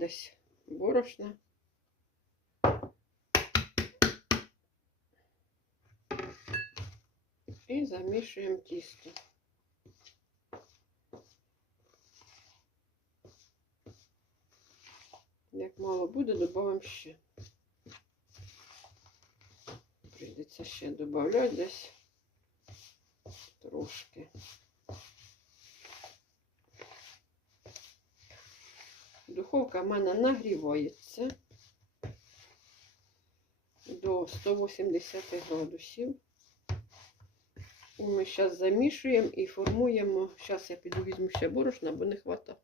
десь борошна. І замішуємо тісто. Як мало буде, додамо ще. Прийдеться ще додати десь трошки. Духовка в мене нагрівається до 180 градусів. І ми зараз замішуємо і формуємо. Зараз я піду візьму ще борошна, бо не вистачає.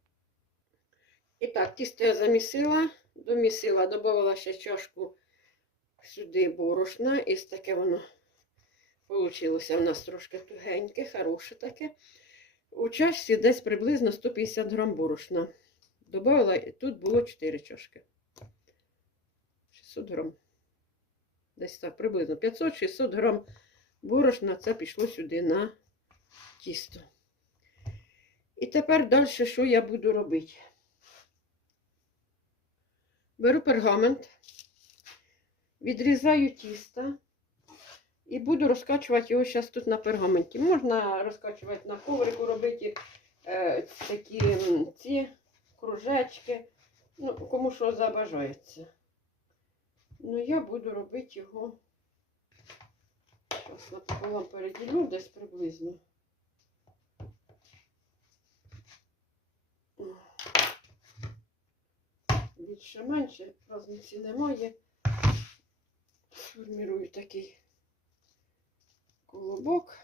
І так, тісто я замісила, домісила, додала ще чашку сюди борошна. І таке воно вийшло у нас трошки тугеньке, хороше таке. У чашці десь приблизно 150 грам борошна. Добавила, тут було 4 чашки. 600 грам. Десь так, приблизно 500-600 грам борошна. Це пішло сюди на тісто. І тепер далі, що я буду робити? Беру пергамент, відрізаю тісто і буду розкачувати його зараз тут на пергаменті. Можна розкачувати на коврику, робити е, такі ці кружечки, ну, кому що забажається. Ну, я буду робити його. Зараз напополам переділю десь приблизно. Більше менше, розниці немає. Сформірую такий колобок.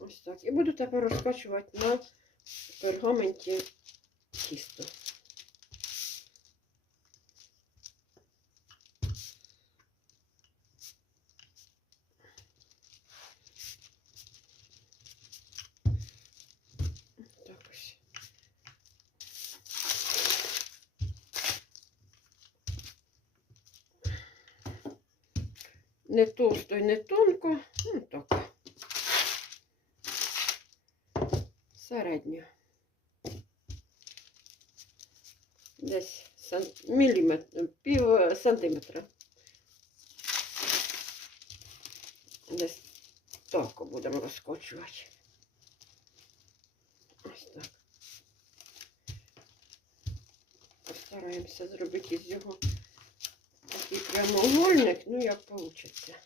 Ось так. І буду тепер розкачувати на пергаменті тісто. Не товсто і не тонко, ну так. Середньо. Десь міліметр, пів е, сантиметра. Десь так будемо розкочувати. Ось так. Постараємося зробити з його такий прямоугольник, ну як вийде.